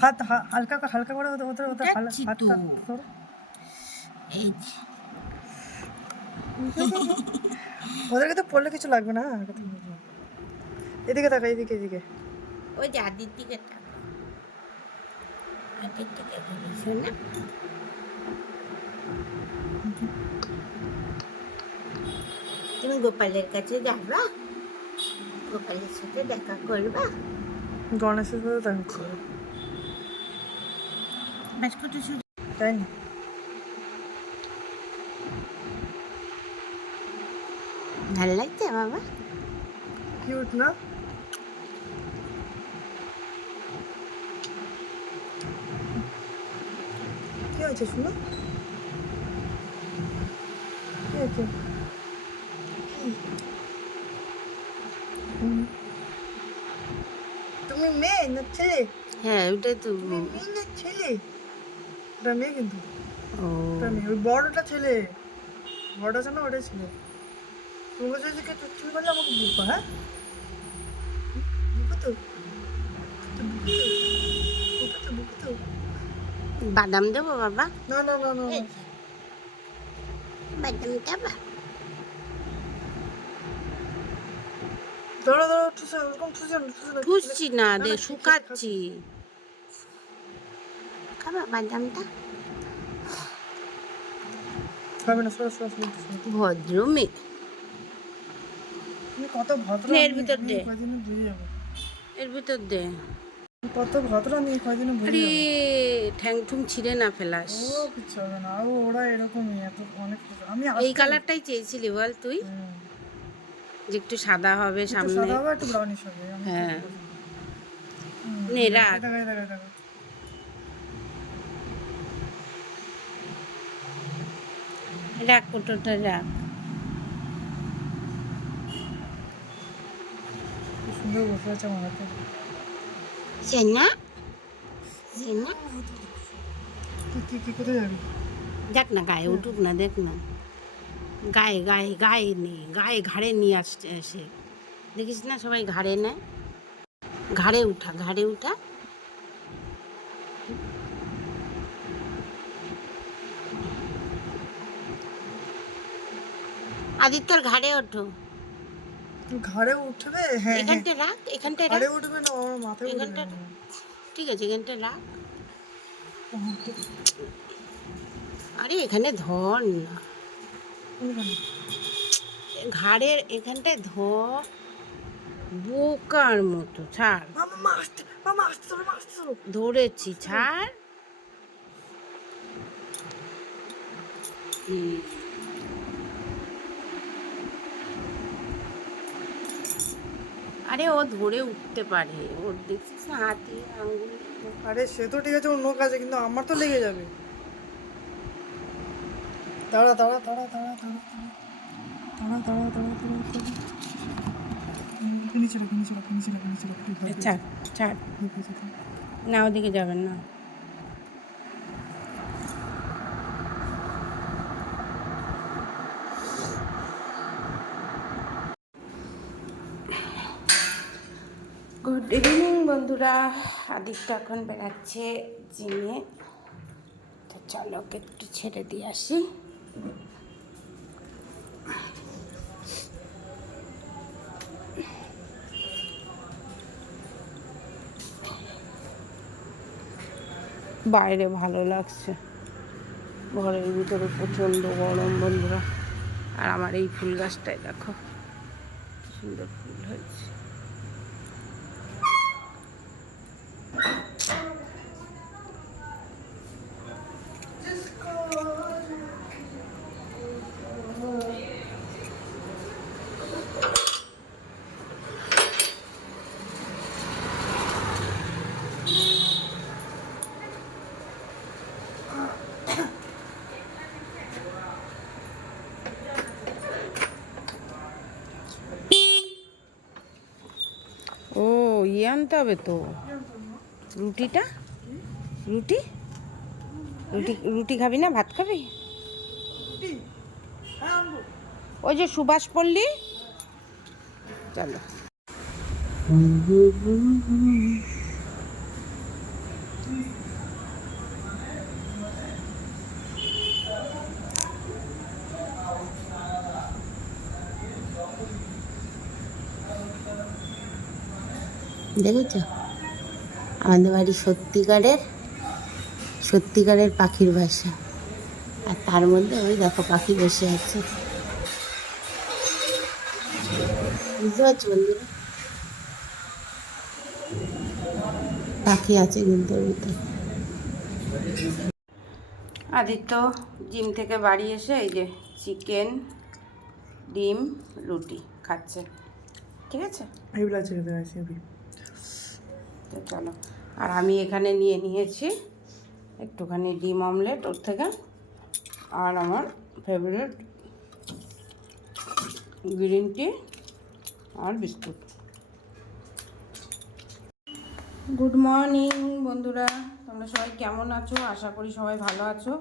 হাত হালকা হালকা করে ওদের ওদের ওদের হাতটা ওদেরকে তো পড়লে কিছু লাগবে না। এদিকে তাকা এদিকে এদিকে। ওই যে আদির দিকে আদির দিকে না? তুমি গোপালের কাছে যাবা? গোপালের সাথে দেখা করবা? গণেশের সাথে দেখা করো শুরু তাই না ভালো লাগছে বাবা কিউট না কি হয়েছে শুনো কি হয়েছে। তুমি মেয়ে না ছেলে হ্যাঁ ওটাই তো মেয়ে না ছেলে ওটা মেয়ে কিন্তু। ওটা মেয়ে ওই বড়টা ছেলে। বড়টা আছে না ওটাই ছেলে। তোমাকে যদি কে তুমি বললে আমাকে বুকো হ্যাঁ? বুকো তো তো বুকো তো বুকো তো বাদাম দেবো বাবা? না না না না। বাদাম দেবা? ধরো ধরো ঠুসে ওরকম ঠুসে না ঠুসে না। ঠুসছি না না, দে শুকাচ্ছি। খাবা বাদামটা খাবে না সরো সরো সরো সরো। ভদ্র মেয়ে তুমি কত ভদ্র এর ভিতর দে। কয়দিনে বুঝে যাব। এর ভিতর দে। কত ভদ্র আমি কয়দিনে আরে ঠ্যাং ঠুং ছিঁড়ে না ফেলাস। ও কিচ্ছু হবে না। ও ওরা এরকমই এত অনেক আমি এই কালারটাই চেয়েছিলি বল তুই। যে একটু সাদা হবে সামনে। সাদা হবে একটু ব্রাউনিশ হবে। হ্যাঁ। নে, রাখ। এটা এটা এটা এটা। রাখ কোটোটা রাখ কি সুন্দর বসে আছে আমার হাতে। সেনা? সেনা? কি কি কি কোথায় যাবি? দেখ না গায়ে উঠুক না দেখ না। গায়ে গায়ে গায়ে নেই গায়ে ঘাড়ে নিয়ে আসছে এসে দেখিস না সবাই ঘাড়ে নেয়? ঘাড়ে উঠা ঘাড়ে উঠা। আদিত্যর ঘাড়ে ওঠো। ঘাড়ে উঠবে? হ্যাঁ হ্যাঁ। এখানটা রাখ এখানটা ঘাড়ে উঠবে না আমার মাথায় এখানটা ঠিক আছে এখানটা রাখ। আরে এখানে ধর না। ঘাড়ের এখানটায় ধর। বোকার মতো ছাড়। ধরেছি ছাড়। হুম। আরে ও ধরে উঠতে পারে ওর দেখছিস না হাতে আঙ্গুল আরে সে তো ঠিক আছে ওর কাজে আছে কিন্তু আমার তো লেগে যাবে দাঁড়া দাঁড়া দাঁড়া দাঁড়া দাঁড়া দাঁড়া দাঁড়া দাঁড়া দাঁড়া নিচে রাখ নিচে রাখ নিচে রাখ নিচে রাখ। ছাড় ছাড়। না ওদিকে যাবেন না গুড ইভিনিং বন্ধুরা। আদিত্য এখন বেড়াচ্ছে জিমে। তো চলো একটু ছেড়ে দিয়ে আসি। বাইরে ভালো লাগছে। ঘরের ভিতরে প্রচণ্ড গরম, বন্ধুরা। আর আমার এই ফুল গাছটাই দেখো সুন্দর ফুল হয়েছে ও ইয়ে আনতে হবে তো। রুটিটা? রুটি? রুটি রুটি খাবি না? ভাত খাবি। ওই যে সুভাষ পল্লী। চলো। দেখেছ? আমাদের বাড়ি সত্যিকারের সত্যিকারের পাখির বাসা। আর তার মধ্যে ওই দেখো পাখি বসে আছে। বুঝতে পারছ বন্ধুরা? পাখি আছে কিন্তু আদিত্য জিম থেকে বাড়ি এসে এই যে চিকেন ডিম রুটি খাচ্ছে। ঠিক আছে এইগুলো ছেড়ে দেওয়া আছে আমি তো চলো। আর আমি এখানে নিয়ে নিয়েছি একটুখানি ডিম অমলেট ওর থেকে আর আমার ফেভারিট গ্রিন টি আর বিস্কুট। গুড মর্নিং বন্ধুরা। তোমরা সবাই কেমন আছো? আশা করি সবাই ভালো আছো।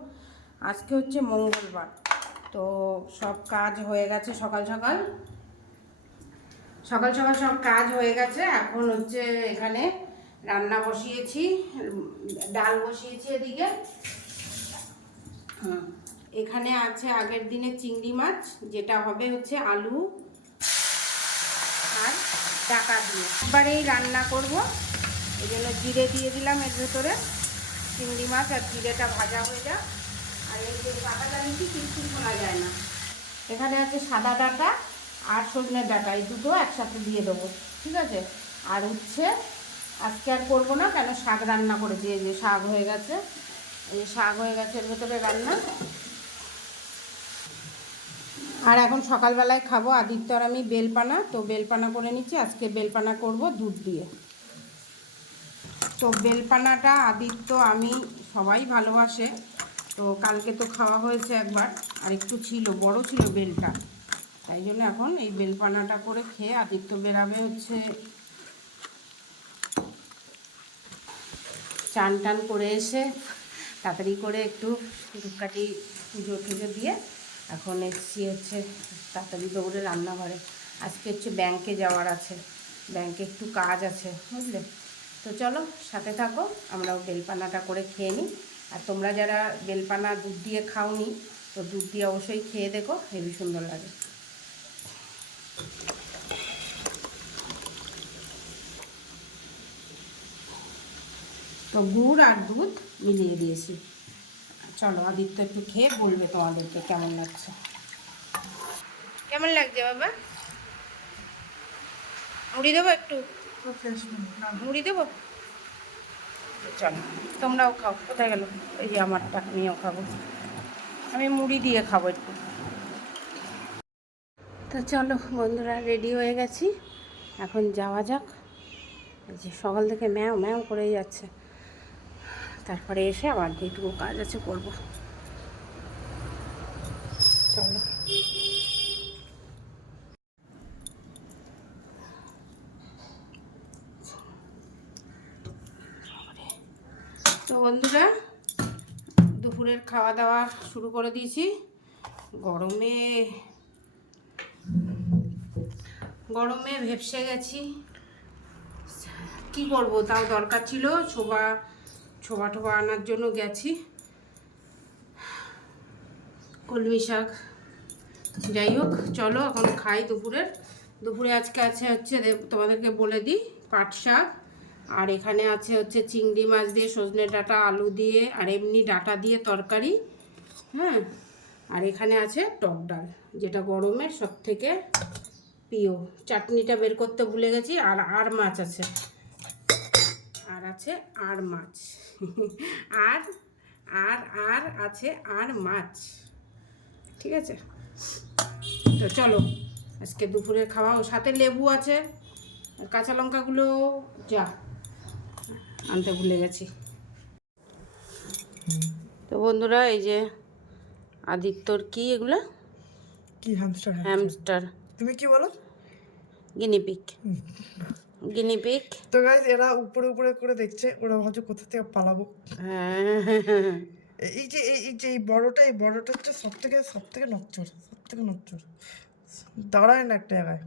আজকে হচ্ছে মঙ্গলবার, তো সব কাজ হয়ে গেছে সকাল সকাল। সকাল সকাল সব কাজ হয়ে গেছে। এখন হচ্ছে এখানে রান্না বসিয়েছি ডাল বসিয়েছি এদিকে। এখানে আছে আগের দিনে চিংড়ি মাছ, যেটা হবে হচ্ছে আলু আর ডাকা দিয়ে। এবারেই রান্না করব। এই জন্য জিরে দিয়ে দিলাম এর ভেতরে। চিংড়ি মাছ আর জিরেটা ভাজা হয়ে যাক। আর এই যে ডাটাটা নিচ্ছি কিচ্ছু শোনা যায় না। এখানে আছে সাদা ডাটা আর সজনে ডাটা, এই দুটো একসাথে দিয়ে দেবো। ঠিক আছে? আর উচ্ছে আজকে আর করব না, কেন শাক রান্না করেছি, এই যে শাক হয়ে গেছে। এই শাক হয়ে গেছে, এর ভেতরে রান্না। আর এখন সকালবেলায় খাব আদিত্য আর আমি বেলপানা, তো বেলপানা করে নিচ্ছি। আজকে বেলপানা করব দুধ দিয়ে। তো বেলপানাটা আদিত্য, আমি সবাই ভালোবাসে। তো কালকে তো খাওয়া হয়েছে একবার, আর একটু ছিল, বড় ছিল বেলটা। তাই জন্য এখন এই বেলপানাটা করে খেয়ে আদিত্য বেরাবে হচ্ছে চান টান করে এসে তাড়াতাড়ি করে একটু ধূপকাঠি পুজো টুজো দিয়ে এখন এসছি হচ্ছে তাড়াতাড়ি দৌড়ে রান্নাঘরে। আজকে হচ্ছে ব্যাংকে যাওয়ার আছে। ব্যাংকে একটু কাজ আছে, বুঝলে? তো চলো সাথে থাকো, আমরাও বেলপানাটা করে খেয়ে নিই। আর তোমরা যারা বেলপানা দুধ দিয়ে খাওনি, তো দুধ দিয়ে অবশ্যই খেয়ে দেখো, হেবি সুন্দর লাগে। তো গুড় আর দুধ মিলিয়ে দিয়েছি। চলো আদিত্য একটু খেয়ে বলবে তোমাদেরকে কেমন লাগছে। কেমন লাগছে বাবা? মুড়ি দেবো একটু? মুড়ি দেবো? চলো তোমরাও খাও। কোথায় গেল? এই যে আমারটা আমিও খাব। আমি মুড়ি দিয়ে খাব একটু। তো চলো বন্ধুরা রেডি হয়ে গেছি। এখন যাওয়া যাক। এই যে সকাল থেকে ম্যাও ম্যাও করেই যাচ্ছে। তারপরে এসে আবার যেটুকু কাজ আছে করব। চলো। তো বন্ধুরা, দুপুরের খাওয়া দাওয়া শুরু করে দিয়েছি। গরমে গরমে ভেপসে গেছি। কি করব, তাও দরকার ছিল ছোবা ছোবা টোবা আনার জন্য গেছি। কলমি শাক। যাই হোক, চলো এখন খাই দুপুরের। দুপুরে আজকে আছে হচ্ছে তোমাদেরকে বলে দিই, পাট শাক। আর এখানে আছে হচ্ছে চিংড়ি মাছ দিয়ে, সজনে ডাঁটা, আলু দিয়ে, আর এমনি ডাঁটা দিয়ে তরকারি। হ্যাঁ? আর এখানে আছে টক ডাল, যেটা গরমের সব থেকে প্রিয়। চাটনিটা বের করতে ভুলে গেছি, আর আর মাছ আছে। আছে আর মাছ। আর আর আর আছে আর মাছ। ঠিক আছে? তো চলো আজকে দুপুরে খাওয়া ও সাথে লেবু আছে কাঁচা লঙ্কাগুলো যা আনতে ভুলে গেছি। তো বন্ধুরা এই যে আদিত্যর কি এগুলো? কি হ্যামস্টার হ্যামস্টার তুমি কি বলো? গিনিপিক গিনিপিক তো গাইজ এরা উপরে উপরে করে দেখছে ওরা ভাবছে কোথা থেকে পালাবো। হ্যাঁ। এই যে এই যে এই বড়টা এই বড়টা হচ্ছে সব থেকে সব থেকে নচ্চর সব থেকে নচ্চর। দাঁড়ায় না একটা জায়গায়।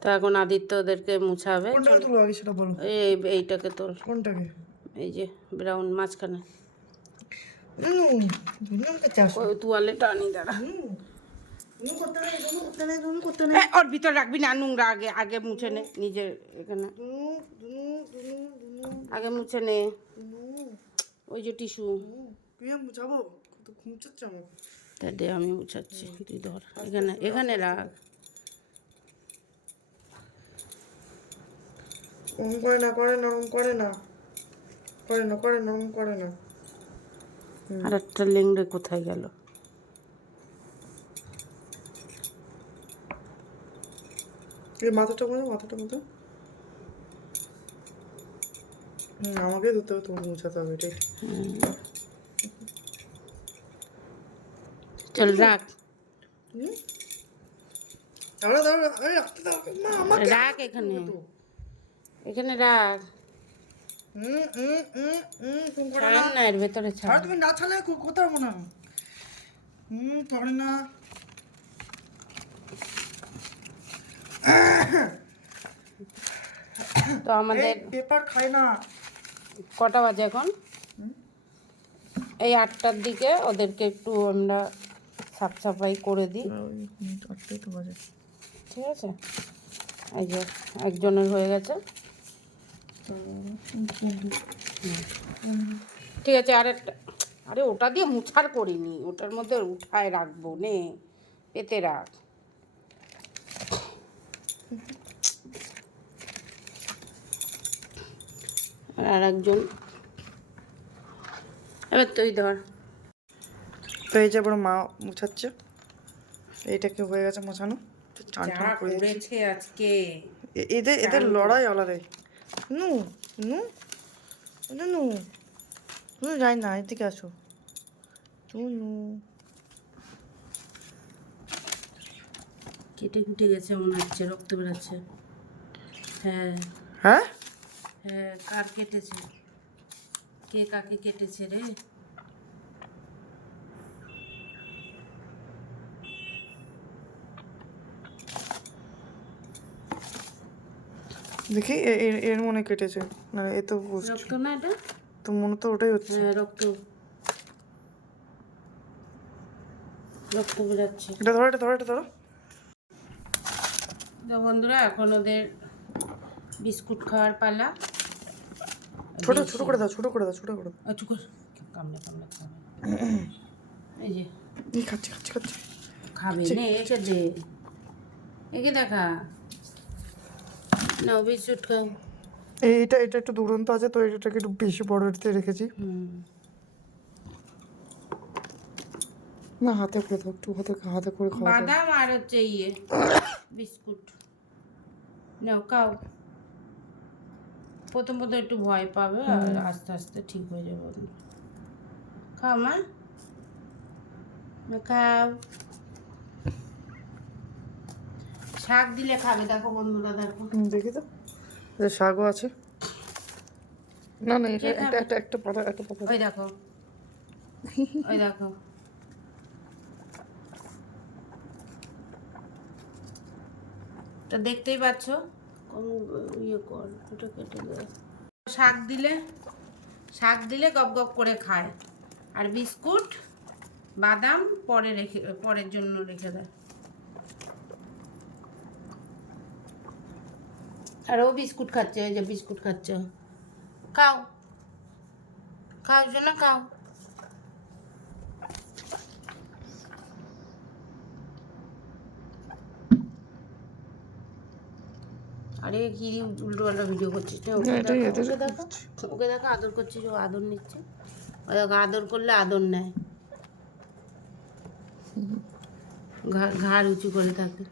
তো এখন আদিত্য ওদেরকে মুছাবে। তুলো সেটা বলো। এই এইটাকে তোর কোনটাকে? এই যে ব্রাউন মাঝখানে। তুয়ালে টানি দাঁড়া। ওর ভিতর রাখবি না নোংরা আগে আগে মুছে নে নিজের এখানে। আগে মুছে নে। ওই যে টিস্যু। মুছাবো? তা দে আমি মুছাচ্ছি তুই ধর। এখানে এখানে রাখ। ওম করে না করে না ওম করে না। করে না করে না ওম করে না। আর একটা লেংড়ে কোথায় গেল? মাথাটা মতো মাথাটা মতো হুম আমাকে ধরতে হবে তোমাকে মুছাতে হবে এটাই চল রাখ। রাখ এখানে। এখানে রাখ। ছাড়েন না এর ভেতরে ছাড়। তুমি না ছাড়লে কোথাও মনে হয় হুম করে না। তো আমাদের পেপার খাই না। কটা বাজে এখন? এই আটটার দিকে ওদেরকে একটু আমরা সাফ সাফাই করে দিই। বাজে। ঠিক আছে? এই যে একজনের হয়ে গেছে। ঠিক আছে আর একটা আরে ওটা দিয়ে মুছার করিনি ওটার মধ্যে উঠায় রাখব নে পেতে রাখ। আর একজন এবার তুই ধর। তো এই যে এবার মা মুছাচ্ছে। এইটাকে হয়ে গেছে মোছানো। তো চান টান করে করেছে আজকে। এদের এদের লড়াই আলাদাই। নু নু নু নু নু যাই না এদিকে আসো। নু কেটে কুটে গেছে মনে হচ্ছে রক্ত বেরোচ্ছে। হ্যাঁ। হ্যাঁ? হ্যাঁ কার কেটেছে? কে কাকে কেটেছে রে? দেখি এর এর মনে কেটেছে। না এ তো রক্ত না এটা? তো মনে তো ওটাই হচ্ছে। হ্যাঁ রক্ত। রক্ত বেরোচ্ছে। এটা ধরো এটা ধরো এটা ধরো। তো বন্ধুরা এখন ওদের বিস্কুট খাওয়ার পালা। ছোট ছোট করে দাও ছোট করে দাও ছোট করে দাও। আচ্ছা কর। কামড়ে কামড়ে খাবে। এই যে এই খাচ্ছি খাচ্ছি খাচ্ছি। খাবে নে একে দে একে দেখা। নাও বিস্কুট খাও। এই এটা এটা একটু দুরন্ত আছে তো এটাকে একটু বেশি বড় এতে রেখেছি। না হাতে করে দাও একটু হাতে হাতে করে খাওয়া। বাদাম আর হচ্ছে ইয়ে। বিস্কুট। নাও খাও। প্রথম প্রথম একটু ভয় পাবে আর আস্তে আস্তে ঠিক হয়ে যাবে। খাও মা। খাও। শাক দিলে খাবে দেখো বন্ধুরা দেখো। দেখি তো। শাকও আছে। না না এটা একটা একটা পাতা একটা পাতা। ওই দেখো। ওই দেখো। তো দেখতেই পাচ্ছ। ইয়ে কর ওটা কেটে শাক দিলে শাক দিলে গপ গপ করে খায়। আর বিস্কুট বাদাম পরে রেখে পরের জন্য রেখে দেয়। আর ও বিস্কুট খাচ্ছে ওই যে বিস্কুট খাচ্ছে। খাও। খাও জন্য খাও। আরে কি উল্টো পাল্টা ভিডিও করছিস। না ওকে দেখো, ওকে দেখো ওকে দেখো আদর করছিস ও আদর নিচ্ছে। ও দেখো আদর করলে আদর নেয়। ঘাড় উঁচু করে থাকে।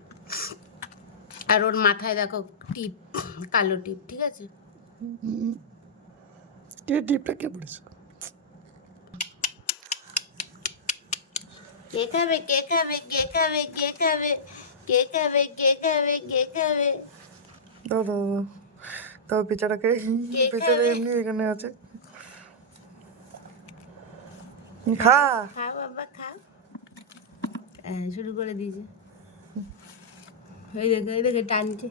আর ওর মাথায় দেখো টিপ কালো টিপ ঠিক আছে? কে ডিপটা কে পড়েছে? কে খাবে কে খাবে কে খাবে কে খাবে কে খাবে কে খাবে কে খাবে? দাও দাও দাও। তাও বেচারাকে। বেচারা এমনি এখানে আছে। খা। বাবা শুরু করে দিয়েছে। এই দেখে এই দেখে টানছে।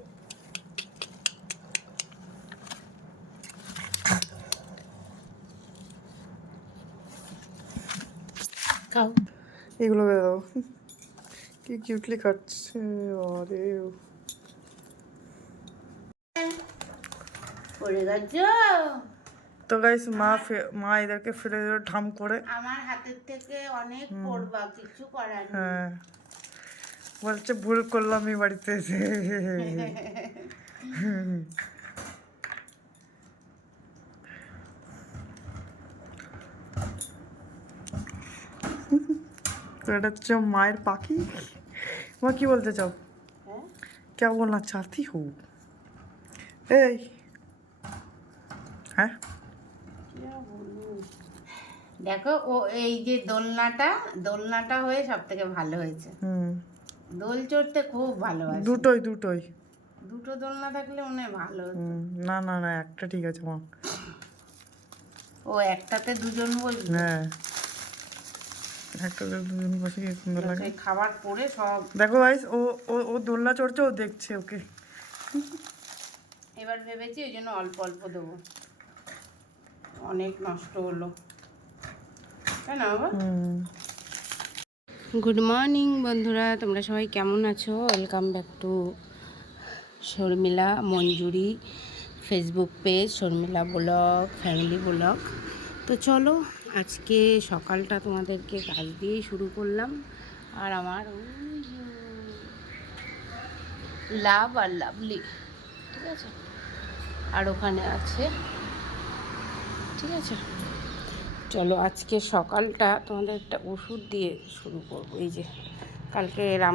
খাও। এগুলো বেরো কি কিউটলি কাটছে আরে পড়ে গেছ তো গাইস মা ফে- মা এদেরকে ফেলে দিল ঠাম করে আমার হাতের থেকে অনেক পড়বা কিছু করার নেই। হ্যাঁ বলছে ভুল করলাম এই বাড়িতে এসে তো এটা হচ্ছে মায়ের পাখি মা কি বলতে চাও হ্যাঁ? क्या बोलना चाहती हो এই। হ্যাঁ? দেখো ও এই যে দোলনাটা দোলনাটা হয়ে সব থেকে ভালো হয়েছে। হুম। দোল চড়তে খুব ভালোবাসে। দুটোই দুটোই। দুটো দোলনা থাকলে মনে ভালো না না না একটা ঠিক আছে মা। ও একটাতে দুজন বসবে? হ্যাঁ। একটা দুজন বসে কি সুন্দর লাগে? খাবার পরে সব দেখো গাইস ও ও ও দোলনা চড়ছে ও দেখছে ওকে। এবার ভেবেছি ওই জন্য অল্প অল্প দেবো। অনেক নষ্ট হলো। তাই না বাবা? গুড মর্নিং বন্ধুরা। তোমরা সবাই কেমন আছো? Welcome back to Sharmila Manjuri Facebook page Sharmila blog family blog তো চলো আজকে সকালটা তোমাদেরকে কাজ দিয়েই শুরু করলাম। আর আমার ওই লাভ আর লাভলি ঠিক আছে? আর ওখানে আছে। ঠিক আছে? চলো, আজকে সকালটা তোমাদের একটা ওষুধ দিয়ে শুরু করব। এই যে, কালকে রাম